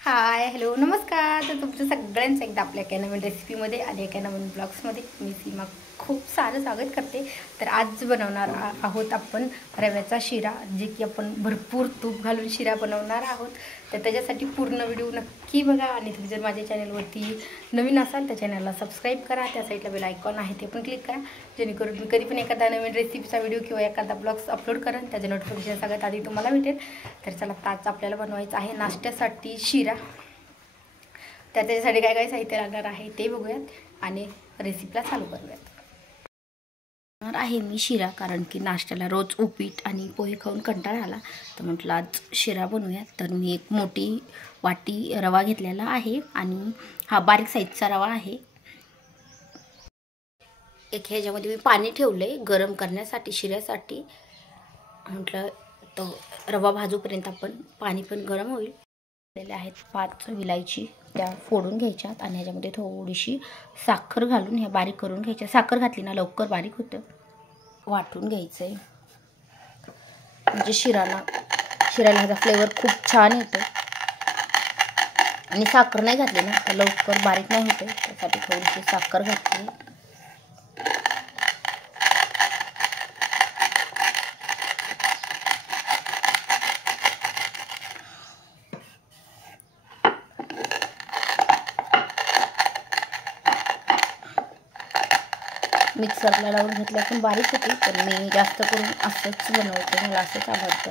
हाय, hello, नमस्कार. तर तुमचं सगळ्यांचं एकदा आपल्या एका नवीन रेसिपीमध्ये आणि एका नवीन ब्लॉग्समध्ये मी सीमा खूप सारं स्वागत करते. तर आज बनवणार आहोत आपण रव्याचा शिरा, जे की आपण भरपूर तूप घालून शिरा बनवणार आहोत. तर त्याच्यासाठी पूर्ण व्हिडिओ नक्की बघा आणि तुम्ही जर माझ्या चॅनलवरती नवीन असाल तर चॅनलला सबस्क्राईब करा. त्या साईडला बेल आयकॉन आहे ते पण क्लिक करा, जेणेकरून मी कधी पण एखादा नवीन रेसिपीचा व्हिडिओ किंवा एखादा ब्लॉग्स अपलोड करेन त्याचे नोटिफिकेशन सगळ्यात आधी तुम्हाला भेटेल. तर चला, आज आपल्याला बनवायचं आहे नाश्त्यासाठी शिरा. तर त्याच्यासाठी काय काय साहित्य लागणार आहे ते बघूयात आणि रेसिपीला चालू करूयात. आहे मी शिरा, कारण की नाश्त्याला रोज उपीट आणि पोहे खाऊन कंटाळा आला, तर म्हटलं आज शिरा बनवूयात. तर मी एक मोठी वाटी रवा घेतलेला आहे आणि हा बारीक साईजचा रवा आहे. एक ह्याच्यामध्ये मी पाणी ठेवलंय गरम करण्यासाठी शिऱ्यासाठी. म्हटलं तो रवा भाजूपर्यंत आपण पाणी पण गरम होईल. आहेत 5 विलायची, त्या फोडून घ्यायच्यात आणि ह्याच्यामध्ये थोडीशी साखर घालून ह्या बारीक करून घ्यायच्या. साखर घातली ना लवकर बारीक होतं. वाटून घ्यायचं आहे म्हणजे शिराला ह्याचा फ्लेवर खूप छान येतो. आणि साखर नाही घातली ना तर लवकर बारीक नाही होते, त्यासाठी थोडीशी साखर घातली. मिक्सरला लावून घेतल्या पण बारीक होती, पण मी जास्त करून असंच बनवते, मला असंच आवडतं.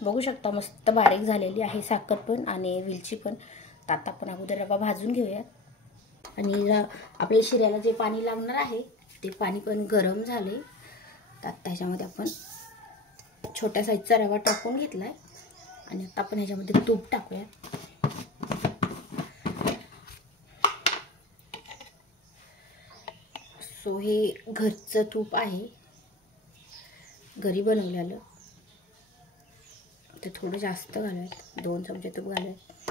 बघू शकता मस्त बारीक झालेली आहे साखर पण आणि वेलची पण. तर आता आपण अगोदर रवा भाजून घेऊयात आणि आपल्या शिऱ्याला जे पाणी लागणार आहे ते पाणी पण गरम झाले. तर आता ह्याच्यामध्ये आपण छोट्या साईजचा रवा टाकून घेतलाय आणि आता आपण ह्याच्यामध्ये तूप टाकूया. सो हे घरचं तूप आहे, घरी बनवलेलं. ते थोडं जास्त घालूयात, 2 चमचे तूप घालूयात.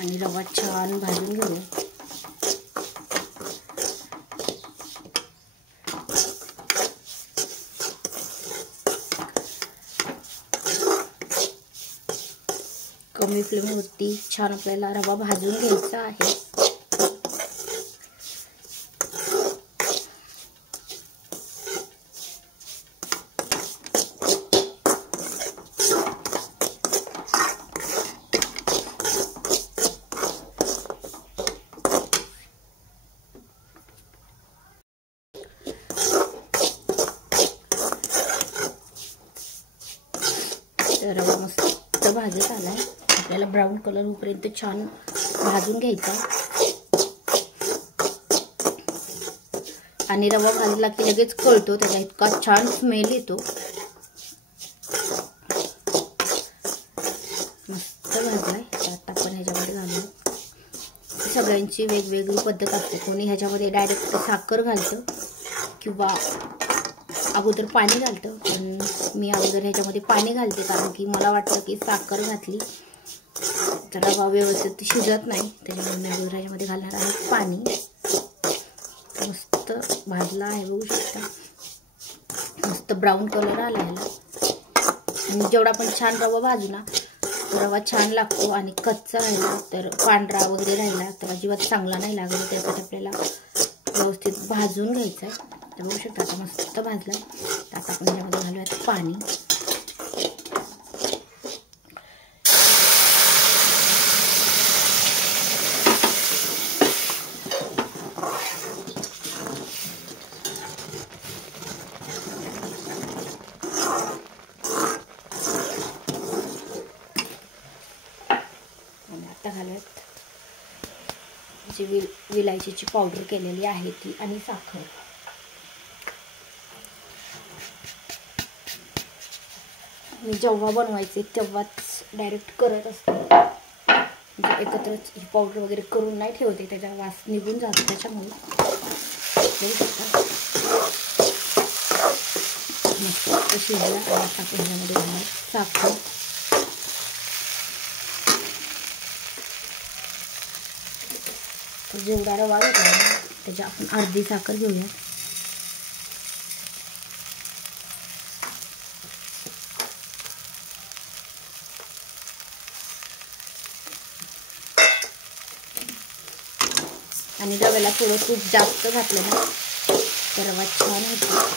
आणि रवा छान भाजून घेऊया. कमी फ्लेमवरती छान आपल्याला रवा भाजून घ्यायचा आहे. रवा मस्त भाजत आलाय, आपल्याला ब्राऊन कलर होईपर्यंत छान भाजून घ्यायचा. आणि रवा भाजला की लगेच कळतो, त्याचा इतका छान स्मेल येतो. मस्त भाजलाय. आता आपण ह्याच्यामध्ये घालू. सगळ्यांची वेगवेगळी पद्धत असते, कोणी ह्याच्यामध्ये डायरेक्ट साखर घालतं किंवा अगोदर पाणी घालतं, पण मी अगोदर ह्याच्यामध्ये पाणी घालते, कारण की मला वाटतं की साखर घातली तर रवा व्यवस्थित शिजत नाही. त्याच्यामुळे मी अगोदर ह्याच्यामध्ये घालणार आहे पाणी. मस्त भाजला आहे, बघू शकता मस्त ब्राऊन कलर आला ह्याला. आणि जेवढा आपण छान रवा भाजू ना रवा छान लागतो. आणि कच्चा राहिला तर पांढरा वगैरे राहिला तर अजिबात चांगला नाही लागत. त्यासाठी आपल्याला व्यवस्थित भाजून घ्यायचं आहे. तर बघू शकता आता मस्त भाजला. आता आपण ह्याच्यामध्ये घालूयात पाणी. आणि आता घालूयात जी विलायचीची पावडर केलेली आहे ती आणि साखर. मी जेव्हा बनवायचे तेव्हाच डायरेक्ट करत असते, म्हणजे एकत्रच ही पावडर वगैरे करून नाही ठेवते, त्याचा वास निघून जातो. त्याच्यामुळे बघू शकता मस्त शिजला. आणि आता ह्याच्यामध्ये घालूया साखर. तर जेवढा रवा घेतला ना त्याच्या आपण अर्धी साखर घेऊया. आणि रव्याला थोडं तूप जास्त घातलं ना तर रवा छान होतो.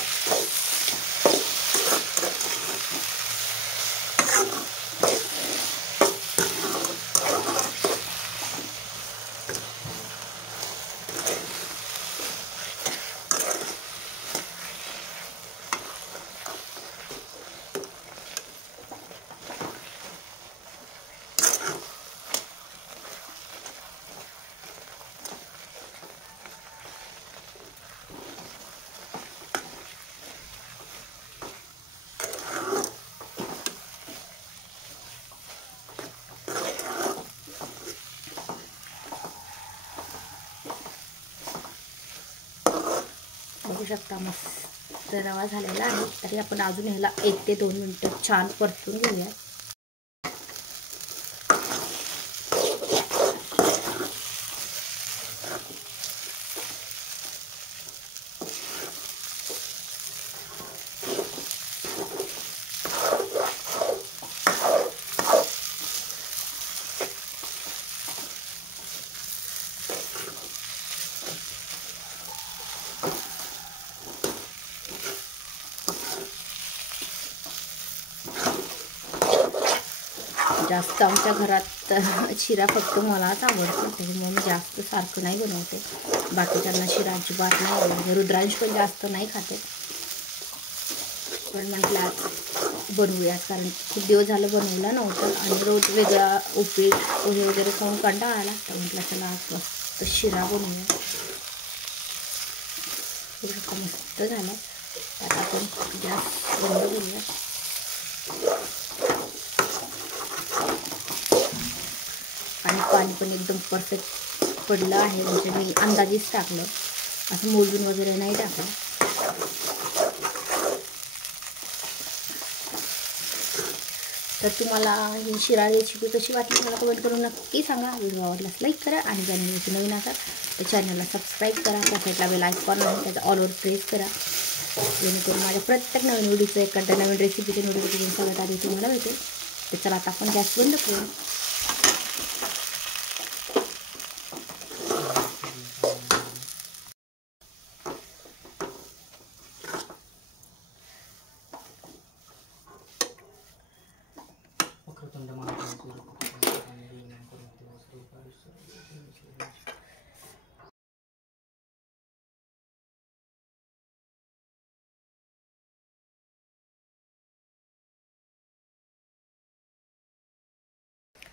बघू शकता मस्त रवा झालेला आहे. तरी आपण अजून ह्याला 1 ते 2 मिनिटं छान परतून घेऊया. जास्त आमच्या घरात शिरा फक्त मलाच आवडतो, त्याच्यामुळे मी जास्त सारखं नाही बनवते. बाकीच्यांना शिरा अजिबात नाही आवडते. रुद्रांश पण जास्त नाही खाते. पण म्हटलं आज बनवूयात, कारण खूप दिवस झालं बनवलं नव्हतं आणि रोज वेगळा उपीट पोहे वगैरे खाऊन कंटाळा आला. तर म्हटलं चला आज मस्त शिरा बनवूया. मस्त झालं. आता आपण गॅस बंद करूया. आणि पाणी पण एकदम परफेक्ट पडलं आहे. म्हणजे मी अंदाजेच टाकलं, असं मोजून वगैरे नाही टाकलं. तर तुम्हाला ही शिरा रेसिपी कशी वाटली मला कमेंट करून नक्की सांगा. व्हिडिओ आवडल्यास लाईक करा आणि ज्यांनी नवीन असाल तर चॅनलला सबस्क्राईब करा. त्या साईडला बेल आयकॉन आहे त्याचा ऑलवर प्रेस करा, जेणेकरून माझ्या प्रत्येक नवीन व्हिडिओचं एखाद्या नवीन रेसिपीचे नोटिफिकेशन सगळ्यात आधी तुम्हाला भेटेल. तर चला आता आपण गॅस बंद करू.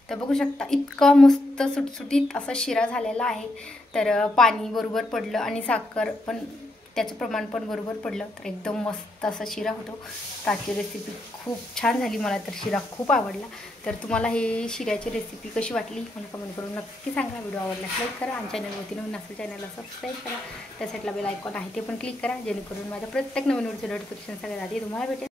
तर बघू शकता इतका मस्त सुटसुटीत असा शिरा झालेला आहे. तर पाणी बरोबर पडलं आणि साखर पण त्याचं प्रमाण पण बरोबर पडलं तर एकदम मस्त असा शिरा होतो. आजची रेसिपी खूप छान झाली. मला तर शिरा खूप आवडला. तर तुम्हाला हे शिऱ्याची रेसिपी कशी वाटली मला कमेंट करून नक्की सांगा. व्हिडिओ आवडल्यास लाईक करा आणि चॅनलवरती नवीन असेल चॅनलला सबस्क्राईब करा. त्या साईडला बेल आयकॉन आहे ते पण क्लिक करा, जेणेकरून माझ्या प्रत्येक नवीन व्हिडिओचं नोटिफिकेशन सगळ्यात आधी तुम्हाला भेटेल.